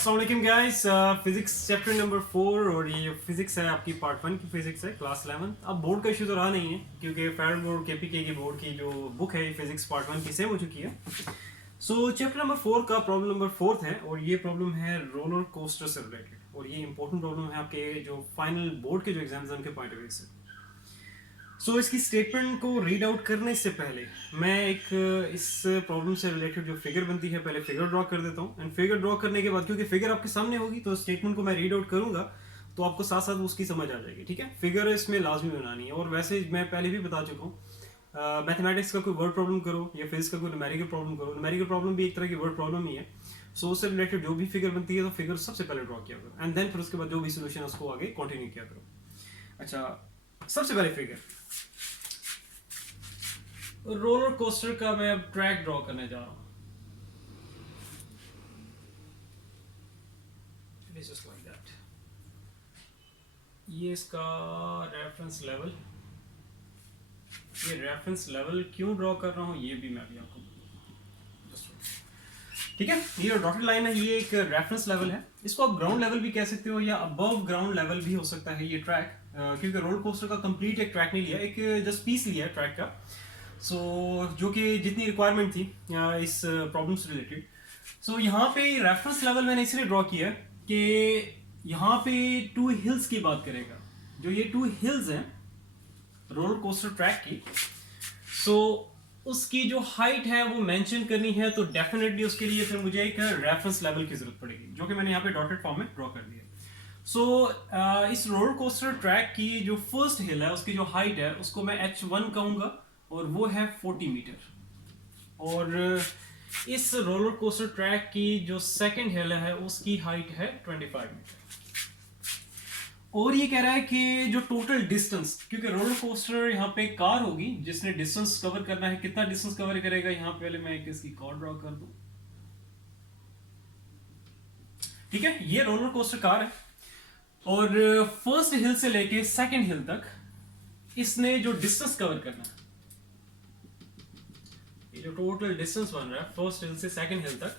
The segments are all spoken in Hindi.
अस्सलाम वालेकुम गाइस, फिजिक्स चैप्टर नंबर 4 और ये फिजिक्स है आपकी पार्ट 1 की फिजिक्स है क्लास 11। अब बोर्ड का इशू तो रहा नहीं है क्योंकि फेडरल बोर्ड केपीके की बोर्ड की जो बुक है ये फिजिक्स पार्ट 1 की सेम हो चुकी है। सो चैप्टर नंबर 4 का प्रॉब्लम नंबर 4 है और ये प्रॉब्लम है रोलर कोस्टर से रिलेटेड और ये इंपॉर्टेंट प्रॉब्लम है आपके जो फाइनल बोर्ड के जो एग्जाम्स हैं उनके पॉइंट ऑफ व्यू से। इसकी स्टेटमेंट को रीड आउट करने से पहले मैं एक इस प्रॉब्लम से रिलेटेड जो फिगर बनती है पहले फिगर ड्रॉ कर देता हूँ एंड फिगर ड्रॉ करने के बाद क्योंकि फिगर आपके सामने होगी तो स्टेटमेंट को मैं रीड आउट करूंगा तो आपको साथ साथ उसकी समझ आ जाएगी। ठीक है, फिगर इसमें लाजमी बनानी है और वैसे मैं पहले भी बता चुका हूँ मैथमेटिक्स का कोई वर्ड प्रॉब्लम करो या फिजिक्स का कोई न्यूमेरिकल प्रॉब्लम करो, न्यूमेरिकल प्रॉब्लम भी एक तरह की वर्ड प्रॉब्लम ही है। उससे रिलेटेड जो भी फिगर बनती है तो फिगर सबसे पहले ड्रॉ किया करो एंड देन फिर उसके बाद जो भी सोल्यूशन है उसको आगे कंटिन्यू किया करो। अच्छा, सबसे पहले फिगर रोलर कोस्टर का मैं अब ट्रैक ड्रॉ करने जा रहा हूं। Just like that. ये इसका रेफरेंस लेवल, ये रेफरेंस लेवल क्यों ड्रॉ कर रहा हूं ये भी मैं अभी आपको ठीक है। ये डॉटेड लाइन है, ये एक रेफरेंस लेवल है, इसको आप ग्राउंड लेवल भी कह सकते हो या अबव ग्राउंड लेवल भी हो सकता है ये ट्रैक, क्योंकि रोलर कोस्टर का कंप्लीट एक ट्रैक नहीं लिया, एक जस्ट पीस लिया है ट्रैक का। जो कि जितनी रिक्वायरमेंट थी इस प्रॉब्लम से रिलेटेड। यहाँ पे रेफरेंस लेवल मैंने इसलिए ड्रॉ किया कि यहाँ पे टू हिल्स की बात करेगा, जो ये टू हिल्स हैं रोलर कोस्टर ट्रैक की। उसकी जो हाइट है वो मेंशन करनी है तो डेफिनेटली उसके लिए फिर मुझे एक रेफरेंस लेवल की जरूरत पड़ेगी, जो कि मैंने यहाँ पे डॉटेड फॉर्म में ड्रॉ कर दिया। इस रोलर कोस्टर ट्रैक की जो फर्स्ट हिल है उसकी जो हाइट है उसको मैं H1 कहूंगा और वो है 40 मीटर। और इस रोलर कोस्टर ट्रैक की जो सेकंड हिल है उसकी हाइट है 25 मीटर। और ये कह रहा है कि जो टोटल डिस्टेंस, क्योंकि रोलर कोस्टर यहाँ पे कार होगी जिसने डिस्टेंस कवर करना है, कितना डिस्टेंस कवर करेगा, यहाँ पहले मैं एक इसकी कार ड्रॉ कर दूं। ठीक है, ये रोलर कोस्टर कार है और फर्स्ट हिल से लेके सेकंड हिल तक इसने जो डिस्टेंस कवर करना है, ये जो टोटल डिस्टेंस बन रहा है फर्स्ट हिल से सेकंड हिल तक,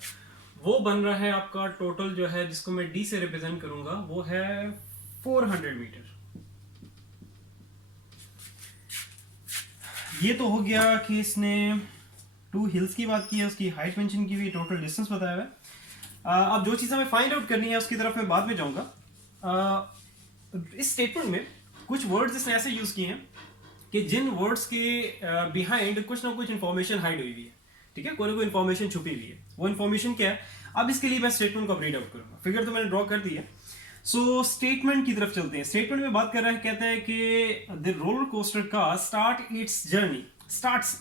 वो बन रहा है आपका टोटल जो है जिसको मैं D से रिप्रेजेंट करूंगा वो है 400 मीटर। ये तो हो गया कि इसने टू हिल्स की बात की है, उसकी हाइट मेंशन की हुई, टोटल डिस्टेंस बताया हुआ है। अब जो चीज़ हमें फाइंड आउट करनी है उसकी तरफ मैं बाद में जाऊंगा। इस स्टेटमेंट में कुछ वर्ड्स इसने ऐसे यूज किए हैं कि जिन वर्ड्स के बिहाइंड कुछ ना कुछ इंफॉर्मेशन हाइड हुई है। ठीक है, कोई ना कोई इंफॉर्मेशन छुपी हुई है, वो इंफॉर्मेशन क्या है अब इसके लिए मैं स्टेटमेंट को रीड आउट करूंगा। फिगर तो मैंने ड्रॉ कर दी है। स्टेटमेंट की तरफ चलते हैं। स्टेटमेंट में बात कर रहा है, कहता है कि द रोलर कोस्टर का स्टार्ट्स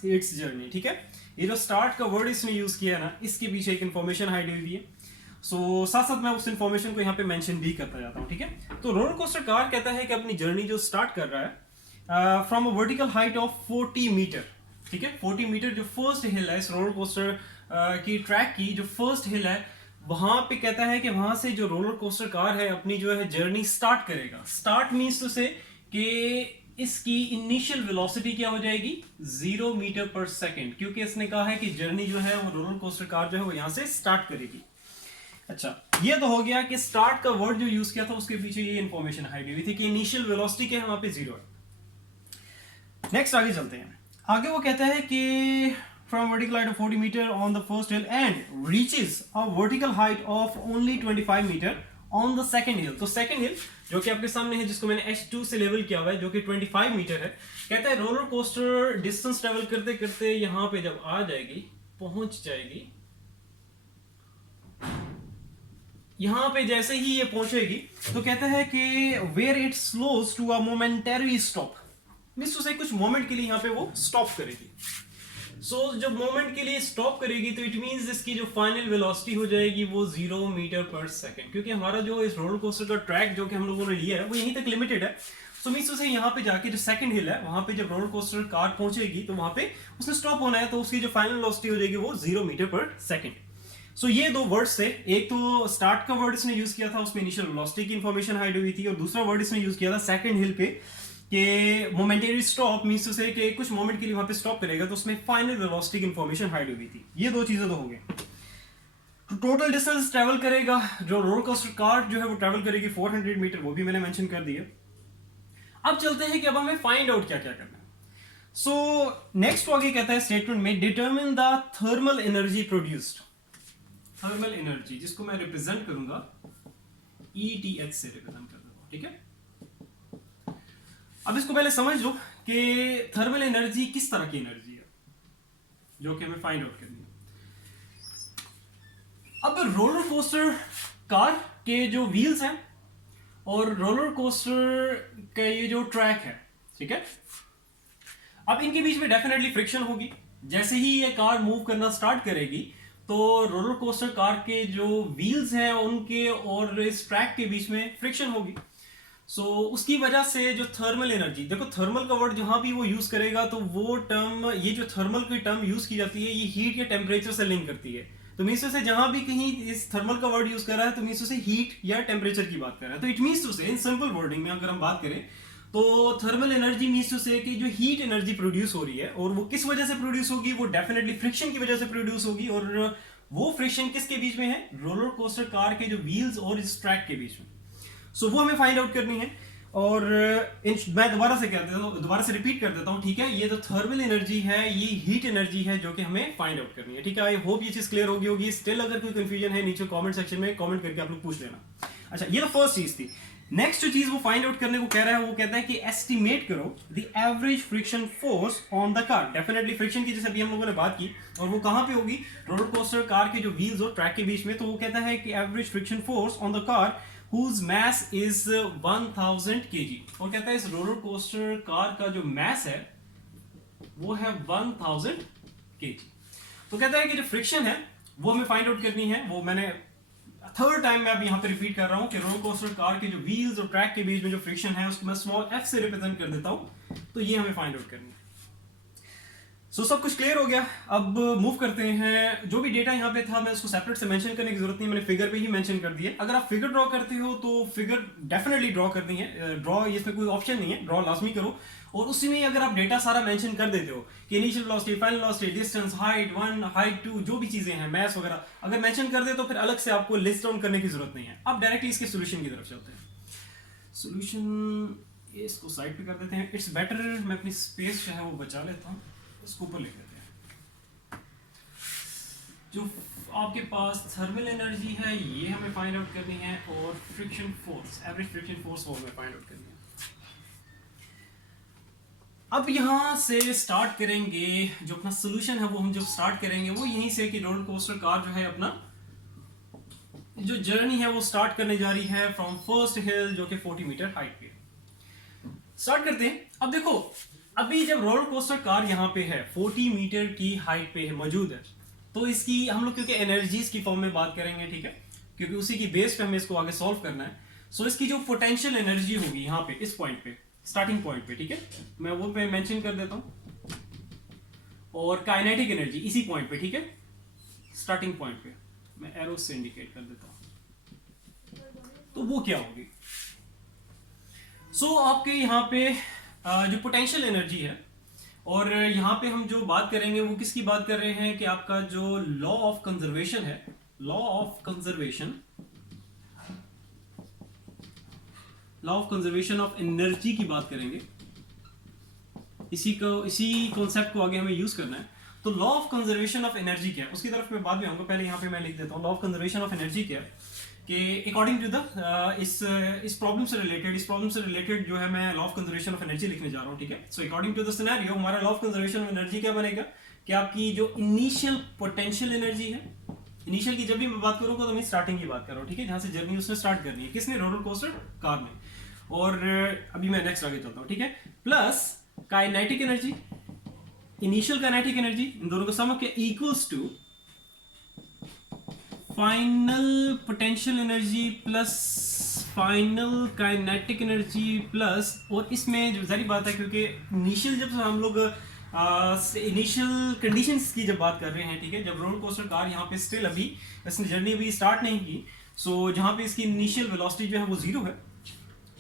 इट्स जर्नी। ठीक है, ये जो स्टार्ट का वर्ड इसने यूज किया है ना, इसके पीछे एक इंफॉर्मेशन हाइड हुई है। साथ साथ मैं उस इंफॉर्मेशन को यहाँ पे मेंशन भी करता जाता हूँ। ठीक है, तो रोलर कोस्टर कार कहता है कि अपनी जर्नी जो स्टार्ट कर रहा है from a vertical height of 40 metre. ठीक है, 40 मीटर जो फर्स्ट हिल है इस रोलर कोस्टर की ट्रैक की जो फर्स्ट हिल है, वहां पे कहता है कि वहां से जो रोलर कोस्टर कार है अपनी जो है जर्नी स्टार्ट करेगा। स्टार्ट मींस तो से कि इसकी इनिशियल वेलोसिटी क्या हो जाएगी 0 मीटर पर सेकंड, क्योंकि इसने कहा है कि जर्नी जो है वो रोलर कोस्टर कार जो है वो यहां से स्टार्ट करेगी। अच्छा, ये तो हो गया कि स्टार्ट का वर्ड जो यूज किया था उसके पीछे ये इंफॉर्मेशन हाइड हुई थी कि इनिशियल वेलोसिटी क्या है वहां पे 0 है। नेक्स्ट आगे चलते हैं। आगे वो कहता है कि from vertical height of 40 meter on the first hill and reaches a vertical height of only 25 meter on the second hill। तो second hill जो कि आपके सामने है जिसको मैंने H2 से लेवल किया हुआ है जो कि 25 मीटर है, कहता है रोलर कोस्टर डिस्टेंस ट्रेवल करते करते यहाँ पे जब आ जाएगी, पहुंच जाएगी, यहाँ पे जैसे ही ये पहुंचेगी तो कहता है कि where it slows to a momentary stop, means उसे कुछ मोमेंट के लिए यहाँ पे वो स्टॉप करेगी। जब मोमेंट के लिए स्टॉप करेगी तो इट मींस इसकी जो फाइनल वेलोसिटी हो जाएगी वो 0 मीटर पर सेकंड, क्योंकि हमारा जो इस रोलर कोस्टर का ट्रैक जो कि हम लोगों ने लिया है वो यहीं तक लिमिटेड है। मींस उसे यहाँ पे जाके जो सेकंड हिल है वहां पे जब रोलर कोस्टर कार पहुंचेगी तो वहां पे उसने स्टॉप होना है, तो उसकी जो फाइनल वेलोसिटी हो जाएगी वो 0 मीटर पर सेकंड। ये दो वर्ड्स थे, एक तो स्टार्ट का वर्ड इसने यूज किया था उसमें इनिशियल वेलोसिटी की इंफॉर्मेशन हाइड हुई थी, और दूसरा वर्ड इसने यूज किया था सेकंड हिल पे कि मोमेंटरी स्टॉप मींस टू से कि कुछ मोमेंट के लिए वहां पे स्टॉप करेगा तो उसमें फाइनल वेलोसिटी की इंफॉर्मेशन हाइड हुई थी। ये दो चीजें तो हो गई। तो टोटल डिस्टेंस ट्रेवल करेगा, जो रोलर कोस्टर कार जो है वो ट्रेवल करेगी 400 मीटर, वो भी मैंने मेंशन कर दिया। अब चलते हैं कि अब हमें फाइंड आउट क्या क्या करना है। सो नेक्स्ट आगे कहता है स्टेटमेंट में, determine the thermal energy produced. Thermal energy जिसको मैं रिप्रेजेंट करूंगा ETH से रिप्रेजेंट कर दूंगा, ठीक है। अब इसको पहले समझ लो कि थर्मल एनर्जी किस तरह की एनर्जी है जो कि हमें फाइंड आउट करनी है। अब रोलर कोस्टर कार के जो व्हील्स हैं और रोलर कोस्टर का ये जो ट्रैक है, ठीक है, अब इनके बीच में डेफिनेटली फ्रिक्शन होगी। जैसे ही ये कार मूव करना स्टार्ट करेगी तो रोलर कोस्टर कार के जो व्हील्स हैं उनके और इस ट्रैक के बीच में फ्रिक्शन होगी। सो उसकी वजह से जो थर्मल एनर्जी, देखो थर्मल का वर्ड जहां भी वो यूज करेगा तो वो टर्म, ये जो थर्मल की टर्म यूज की जाती है ये हीट या टेम्परेचर से लिंक करती है। तो मीन्स से जहां भी कहीं इस थर्मल का वर्ड यूज कर रहा है तो मीन्स से हीट या टेम्परेचर की बात कर रहा है। तो इट मीन्स टू से इन सिंपल वर्डिंग में अगर हम बात करें तो थर्मल एनर्जी मीन्स टू से कि जो हीट एनर्जी प्रोड्यूस हो रही है और वो किस वजह से प्रोड्यूस होगी, वो डेफिनेटली फ्रिक्शन की वजह से प्रोड्यूस होगी। और वो फ्रिक्शन किसके बीच में है, रोलर कोस्टर कार के जो व्हील्स और इस ट्रैक के बीच में। सो वो हमें फाइंड आउट करनी है। और मैं दोबारा से कहता हूँ, दोबारा से रिपीट कर देता हूँ, ठीक है। ये जो थर्मल एनर्जी है ये हीट एनर्जी है जो कि हमें फाइंड आउट करनी है, ठीक है। आई होप ये चीज क्लियर होगी। स्टिल अगर कोई कंफ्यूजन है नीचे कमेंट सेक्शन में कमेंट करके आप लोग पूछ लेना। अच्छा, ये तो फर्स्ट चीज थी। नेक्स्ट जो चीज वो फाइंड आउट करने को कह रहा है वो कहता है कि एस्टिमेट करो the average friction force on the car. Definitely friction की जैसे अभी हम लोगों ने बात की, और वो कहां पे होगी, रोलर कोस्टर कार के जो व्हील्स और ट्रैक के बीच में। तो वो कहता है कि average friction force on the car whose mass is 1000 kg। और कहता है इस रोलर कोस्टर कार का जो मैस है वो है 1000 kg। तो कहता है कि जो फ्रिक्शन है वो हमें फाइंड आउट करनी है। वो मैंने थर्ड टाइम मैं अब यहाँ पे रिपीट कर रहा हूँ कि रोलर कोस्टर कार के जो व्हील्स और ट्रैक के बीच में जो फ्रिक्शन है उसको मैं स्मॉल f से रिप्रेजेंट कर देता हूँ। तो ये हमें फाइंड आउट करनी है। सो सब कुछ क्लियर हो गया। अब मूव करते हैं। जो भी डेटा यहाँ पे था मैं उसको सेपरेट से मेंशन करने की जरूरत नहीं, मैंने फिगर पे ही मेंशन कर दिया। अगर आप फिगर ड्रॉ करते हो तो फिगर डेफिनेटली ड्रॉ करनी है। ड्रॉ इसमें कोई ऑप्शन नहीं है, ड्रॉ लाजमी करो। और उसी में अगर आप डेटा सारा मेंशन कर देते हो कि initial velocity, final velocity, distance, height 1, height 2, जो भी चीजें हैं, मैस वगैरह अगर मेंशन कर दे तो फिर अलग से आपको लिस्ट डाउन करने की जरूरत नहीं है। अब डायरेक्टली इसके सोल्यूशन की तरफ चलते हैं। सोल्यूशन इसको साइड पे कर देते हैं। इट्स बेटर मैं अपनी स्पेस जो है वो बचा लेता हूँ, इसको ऊपर लिख देते हैं। जो आपके पास थर्मल एनर्जी है ये हमें फाइंड आउट करनी है, और friction force, average friction force वो हमें फाइंड आउट करनी है। अब यहां से स्टार्ट करेंगे, जो अपना सोल्यूशन है वो हम जब स्टार्ट करेंगे वो यहीं से कि रोलर कोस्टर कार जो है अपना जो जर्नी है वो स्टार्ट करने जा रही है फ्रॉम फर्स्ट हिल जो कि 40 मीटर हाइट पे। स्टार्ट करते हैं। अब देखो अभी जब रोलर कोस्टर कार यहाँ पे है 40 मीटर की हाइट पे है मौजूद है, तो इसकी हम लोग क्योंकि एनर्जीज की फॉर्म में बात करेंगे, ठीक है, क्योंकि उसी की बेस पे हमें इसको आगे सॉल्व करना है। सो इसकी जो पोटेंशियल एनर्जी होगी यहाँ पे इस पॉइंट पे, स्टार्टिंग पॉइंट पे, ठीक है, मैं वो पे मेंशन कर देता हूँ। और काइनेटिक एनर्जी इसी पॉइंट पे, ठीक है, स्टार्टिंग पॉइंट पे मैं एरो से इंडिकेट कर देता हूँ। तो वो क्या होगी, सो आपके यहाँ पे जो पोटेंशियल एनर्जी है, और यहाँ पे हम जो बात करेंगे वो किसकी बात कर रहे हैं कि आपका जो लॉ ऑफ कंजर्वेशन है, law of conservation of energy की बात करेंगे। इसी कॉन्सेप्ट को आगे हमें यूज करना है। तो law of conservation of energy क्या है उसकी तरफ मैं बाद में आऊंगा, पहले यहाँ पे मैं लिख देता हूँ law of conservation of energy क्या है। कि अकॉर्डिंग टू द इस प्रॉब्लम से रिलेटेड जो है मैं law of conservation of energy लिखने जा रहा हूँ, ठीक है। So according to the scenario हमारा law of conservation of energy क्या बनेगा कि आपकी जो इनिशियल पोटेंशियल एनर्जी है, इनिशियल की जब भी मैं बात करूंगा तो मैं स्टार्टिंग की बात कर रहा हूँ, ठीक है, जहां से जर्नी उसने स्टार्ट करनी है, किसने, रोलर कोस्टर कार ने। और अभी मैं नेक्स्ट आगे चलता हूँ, ठीक है, plus kinetic energy, initial kinetic energy, इन दोनों को सम के equals to final potential energy plus final kinetic energy plus, और इसमें जो जारी बात है क्योंकि इनिशियल जब हम लोग इनिशियल कंडीशंस की जब बात कर रहे हैं, ठीक है, जब रोलर कोस्टर कार यहाँ पे स्टिल अभी इसने जर्नी अभी स्टार्ट नहीं की, सो जहाँ पे इसकी इनिशियल वेलोसिटी जो है वो 0 है,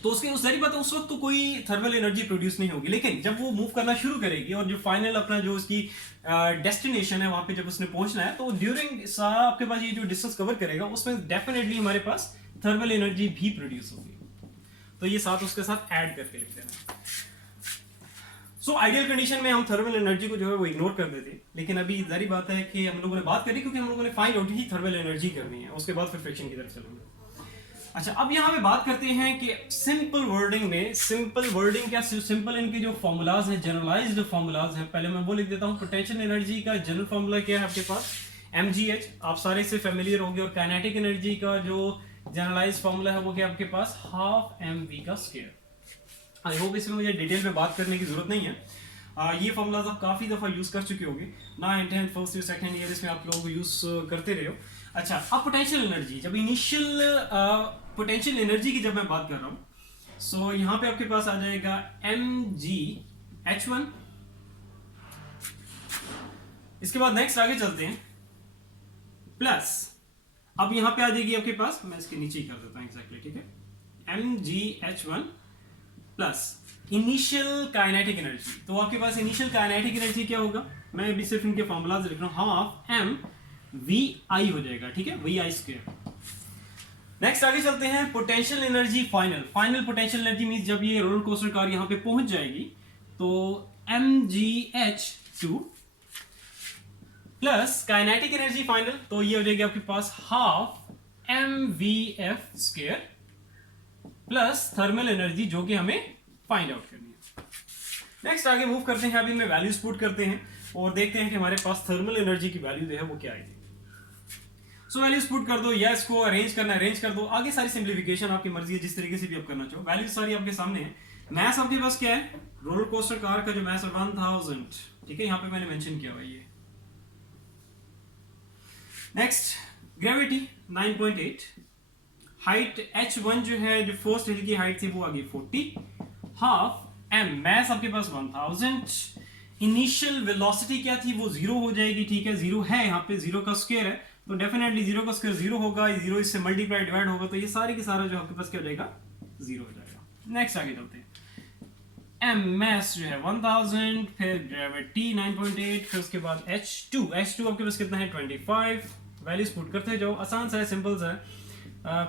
तो उसके उस जरिए बात है, उस वक्त तो कोई थर्मल एनर्जी प्रोड्यूस नहीं होगी, लेकिन जब वो मूव करना शुरू करेगी और जो फाइनल अपना जो उसकी डेस्टिनेशन है वहां पे जब उसने पहुंचना है, तो ड्यूरिंग सारा आपके पास ये जो डिस्टेंस कवर करेगा उसमें डेफिनेटली हमारे पास थर्मल एनर्जी भी प्रोड्यूस होगी। तो ये साथ उसके साथ ऐड करके लिख देना। सो आइडियल कंडीशन में हम थर्मल एनर्जी को जो है वो इग्नोर कर देते, लेकिन अभी जारी बात है कि हम लोगों ने बात करी क्योंकि हम लोगों ने फाइंड आउट ही थर्मल एनर्जी करनी है, उसके बाद फिर फ्रिक्शन की तरफ चलेंगे। अच्छा, अब यहाँ पे बात करते हैं कि सिंपल वर्डिंग में, सिंपल वर्डिंग क्या, सिंपल इनके जो फॉर्मूलाज हैं, जनरलाइज्ड फॉर्मूलाज हैं, पहले मैं वो लिख देता हूँ। पोटेंशियल एनर्जी का जनरल फॉर्मूला क्या है आपके पास, mgh, आप सारे से फेमिलियर होंगे। और काइनेटिक एनर्जी का जो जनरलाइज फॉर्मूला है वो क्या आपके पास, हाफ mv का स्क्वायर। आई होप इसमें मुझे डिटेल में बात करने की जरूरत नहीं है। ये फॉर्मूलाज आप काफी दफा यूज कर चुके होंगे ना, in first year second year इसमें आप लोग यूज करते रहे हो। अच्छा, अब पोटेंशियल एनर्जी, जब इनिशियल पोटेंशियल एनर्जी की जब मैं बात कर रहा हूं, सो यहां पे आपके पास आ जाएगा mgh1। इसके बाद नेक्स्ट आगे चलते हैं, प्लस अब यहां पे आ जाएगी आपके पास, मैं इसके नीचे ही कर देता हूं एग्जैक्टली, ठीक है, mgh1 plus initial kinetic energy. तो आपके पास इनिशियल काइनेटिक एनर्जी क्या होगा, मैं अभी सिर्फ इनके फॉर्मूलाज लिख रहा हूं, हाफ एम वी आई हो जाएगा, ठीक है, वी आई स्क्वायर। नेक्स्ट आगे चलते हैं, potential energy final. Final potential energy means जब ये रोलर कोस्टर कार यहां पे पहुंच जाएगी, तो mgh2 plus kinetic energy final, तो ये हो जाएगी आपके पास half mvf square plus thermal energy जो कि हमें फाइंड आउट करनी है। नेक्स्ट आगे मूव करते हैं, अभी इनमें वैल्यूज पुट करते हैं और देखते हैं कि हमारे पास थर्मल एनर्जी की वैल्यू जो है वो क्या आएगी। सो वैल्यूज पुट कर दो, या इसको अरेंज करना अरेंज कर दो, आगे सारी सिंप्लीफिकेशन आपकी मर्जी है, जिस तरीके से भी आप करना चाहो। वैल्यूज सारी आपके सामने है। मैथ्स आपके पास क्या है, रोलर कोस्टर कार का जो मैथ्स 1000, ठीक है, यहां पे मैंने मेंशन किया हुआ ये। नेक्स्ट ग्रेविटी 9.8, हाइट h1 जो है, जो फर्स्ट हिल की हाइट थी वो आ गई 40, हाफ m, मैस आपके पास 1000, इनिशियल वेलोसिटी क्या थी वो 0 हो जाएगी, ठीक है, 0 है यहाँ पे, 0 का स्क्वायर है तो डेफिनेटली 0 का स्क्वायर 0 होगा, 0 इससे मल्टीप्लाई डिवाइड होगा, तो ये सारे के सारा जो आपके पास क्या हो जाएगा, 0 हो जाएगा। नेक्स्ट आगे चलते हैं, m मैस जो है 1000, फिर ग्रेविटी 9.8, फिर उसके बाद h2 आपके पास कितना है 25, वैल्यूज पुट करते जाओ, आसान सा है, सिंपल सा है।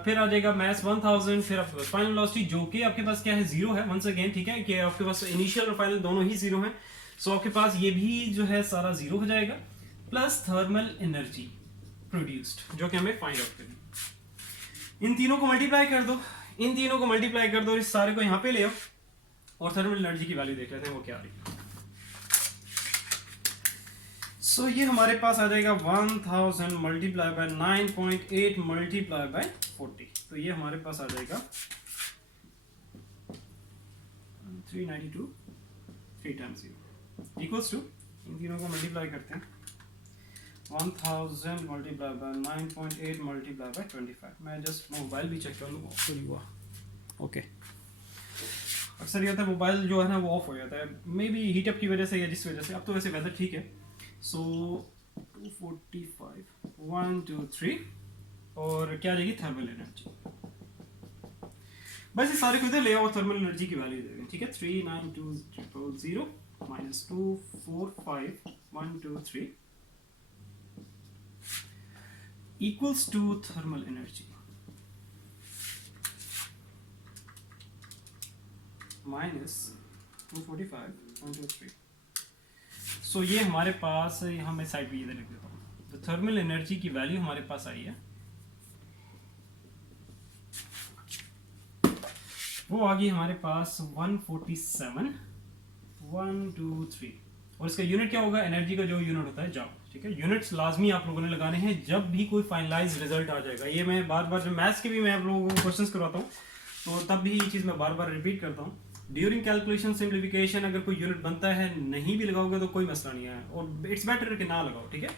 फिर आ जाएगा मैस 1000, फिर आपके पास फाइनल वेलोसिटी जो कि आपके पास क्या है 0 है, वंस अगेन, ठीक है, कि आपके पास इनिशियल और फाइनल दोनों ही 0 है, सो आपके पास ये भी जो है सारा 0 हो जाएगा, प्लस थर्मल एनर्जी प्रोड्यूस्ड जो कि हमें फाइंड आउट करनी है। इन तीनों को मल्टीप्लाई कर दो, इन तीनों को मल्टीप्लाई कर दो, इस सारे को यहाँ पे ले आओ और थर्मल एनर्जी की वैल्यू देख लेते हैं वो क्या आ रही है। सो ये हमारे पास आ जाएगा 1000 मल्टीप्लाई बाय 9.8 मल्टीप्लाई बाय 40, तो ये हमारे पास आ जाएगा 392, 3 टाइम्स 0 इक्वल्स टू, इन तीनों को मल्टीप्लाई करते हैं, 1000 मल्टीप्लाई बाय 9.8 मल्टीप्लाई बाय 25। मैं जस्ट मोबाइल भी चेक कर लूँ, ऑफ तो नहीं हुआ, ओके। अक्सर ये होता है मोबाइल जो है ना वो ऑफ हो जाता है, मे बी हीटअप की वजह से या जिस वजह से, अब तो वैसे वेदर ठीक है। सो 245, 1 2 3, और क्या आ जाएगी थर्मल एनर्जी, बस ये सारे को इधर ले आओ, थर्मल एनर्जी की वैल्यू देंगे, ठीक है, 39200 minus 245 1 2 3 equals to thermal energy minus 245 1 2 3। So ये हमारे पास, यहाँ मैं साइड पे इधर लिख देता हूँ, तो थर्मल एनर्जी की वैल्यू हमारे पास आई है, वो आ गई हमारे पास 147 1 2 3, और इसका यूनिट क्या होगा, एनर्जी का जो यूनिट होता है जब, ठीक है, यूनिट्स लाजमी आप लोगों ने लगाने हैं जब भी कोई फाइनलाइज रिजल्ट आ जाएगा। ये मैं बार बार जब मैथ्स के भी मैं आप लोगों को क्वेश्चंस करवाता हूँ तो तब भी ये चीज़ मैं बार बार रिपीट करता हूँ, ड्यूरिंग कैलकुलेशन सिंप्लीफिकेशन अगर कोई यूनिट बनता है, नहीं भी लगाओगे तो कोई मसला नहीं है, और इट्स बेटर कि ना लगाओ, ठीक है,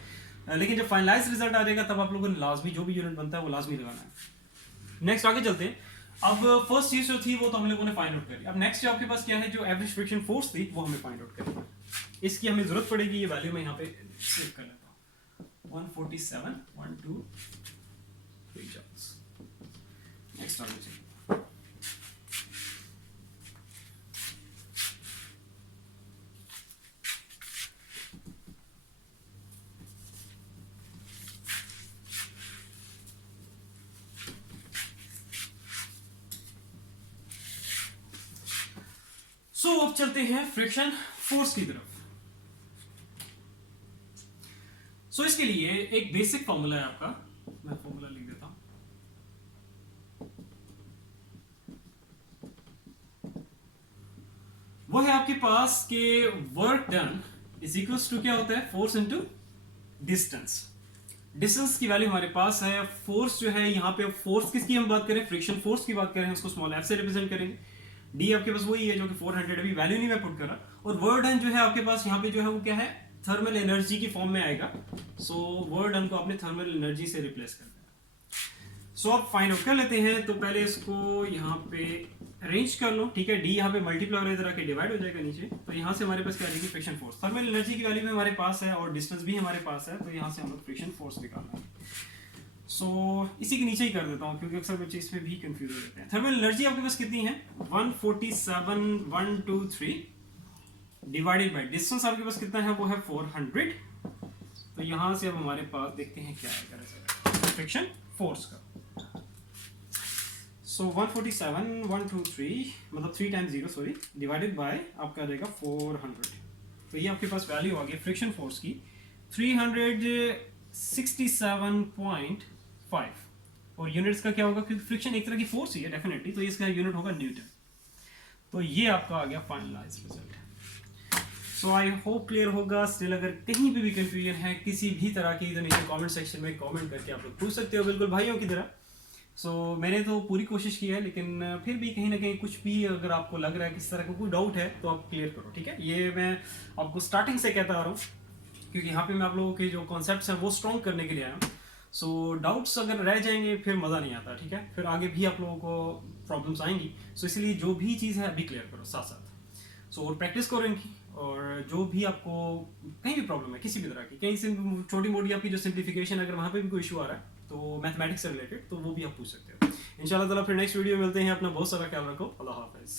लेकिन जब फाइनलाइज रिजल्ट आ जाएगा तब आप लोगों ने लाजमी जो भी यूनिट बनता है वो लाजमी लगाना है। नेक्स्ट आगे चलते हैं, अब फर्स्ट चीज जो थी वो तो हम लोगों ने फाइंड आउट करी, अब नेक्स्ट जो आपके पास क्या है, जो एवरेज फ्रिक्शन फोर्स थी वो हमें फाइंड आउट करनी है, इसकी हमें जरूरत पड़ेगी, ये वैल्यू मैं यहाँ पे सेव कर लेता हूँ, 147 1 2 3 जॉल्स। नेक्स्ट आगे चलिए, सो अब चलते हैं फ्रिक्शन फोर्स की तरफ। सो इसके लिए एक बेसिक फॉर्मूला है आपका, मैं फॉर्मूला लिख देता हूं। वो है आपके पास कि work done is equals to क्या होता है, फोर्स इनटू डिस्टेंस। डिस्टेंस की वैल्यू हमारे पास है, फोर्स जो है यहाँ पे, फोर्स किसकी हम बात करें, फ्रिक्शन फोर्स की बात करें, उसको स्मॉल एफ से रिप्रेजेंट करेंगे। डी आपके पास वही है जो कि 400 अभी वैल्यू नहीं मैं पुट कर रहा। और वर्क डन जो है आपके पास यहाँ पे जो है वो क्या है, थर्मल एनर्जी की फॉर्म में आएगा। सो वर्क डन को आपने थर्मल एनर्जी से रिप्लेस कर दिया। सो आप फाइंड आउट कर लेते हैं। तो पहले इसको यहाँ पे अरेंज कर लो, ठीक है। डी यहाँ पे मल्टीप्लाई हो रहा है, डिवाइड हो जाएगा नीचे। तो यहाँ से हमारे पास क्या आएगी, फ्रिक्शन फोर्स। थर्मल एनर्जी की वैल्यू भी हमारे पास है और डिस्टेंस भी हमारे पास है, तो यहाँ से हम लोग फ्रिक्शन फोर्स निकालना है। सो इसी के नीचे ही कर देता हूँ क्योंकि अक्सर बच्चे इसमें भी कंफ्यूज हो जाते हैं। थर्मल एनर्जी आपके पास कितनी है, 147,123 डिवाइडेड बाय डिस्टेंस आपके पास कितना है, वो है 400। तो यहाँ से अब हमारे पास देखते हैं क्या आएगा फ्रिक्शन फोर्स का। सो 147,123 मतलब 3 टाइम्स 0 सॉरी डिवाइडेड बाय आपका आ जाएगा 400। तो ये आपके पास वैल्यू आ गई फ्रिक्शन फोर्स की 367.5। और यूनिट्स का क्या होगा, क्योंकि फ्रिक्शन एक तरह की फोर्स ही है डेफिनेटली, तो इसका यूनिट होगा न्यूटन। तो ये आपका आ गया finalise result. So I hope clear होगा। स्टिल अगर कहीं पे भी कंफ्यूजन है किसी भी तरह की, तो नीचे कमेंट सेक्शन में कमेंट करके आप लोग पूछ सकते हो, बिल्कुल भाइयों की तरह। सो मैंने तो पूरी कोशिश की है, लेकिन फिर भी कहीं ना कहीं कुछ भी अगर आपको लग रहा है किसी तरह का कोई डाउट है तो आप क्लियर करो, ठीक है। ये मैं आपको स्टार्टिंग से कहता आ रहा हूँ क्योंकि यहाँ पे मैं आप लोगों के जो कॉन्सेप्ट्स हैं वो स्ट्रॉन्ग करने के लिए आया हूँ। सो डाउट्स अगर रह जाएंगे फिर मज़ा नहीं आता, ठीक है। फिर आगे भी आप लोगों को प्रॉब्लम्स आएंगी। सो इसलिए जो भी चीज़ है अभी क्लियर करो साथ साथ। सो और प्रैक्टिस करो इनकी, और जो भी आपको कहीं भी प्रॉब्लम है किसी भी तरह की, कहीं से छोटी मोटी आपकी जो सिंप्लीफिकेशन अगर वहाँ पे भी कोई इशू आ रहा है तो मैथमेटिक्स से रिलेटेड, तो वो भी आप पूछ सकते हो। इंशाल्लाह ताला फिर नेक्स्ट वीडियो मिलते हैं। अपना बहुत सारा ख्याल रखो। अल्लाह हाफिज़।